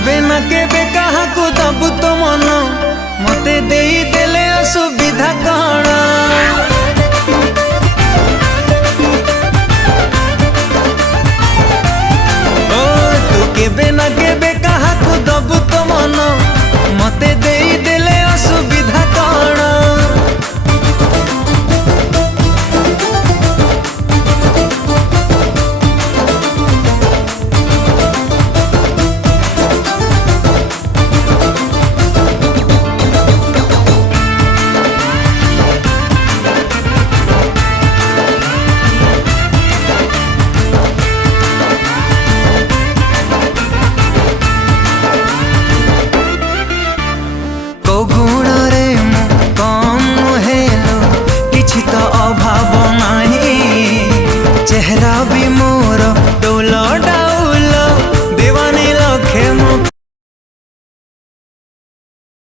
केबे ना केबे कहा को दबु तो मन मते देई देले असु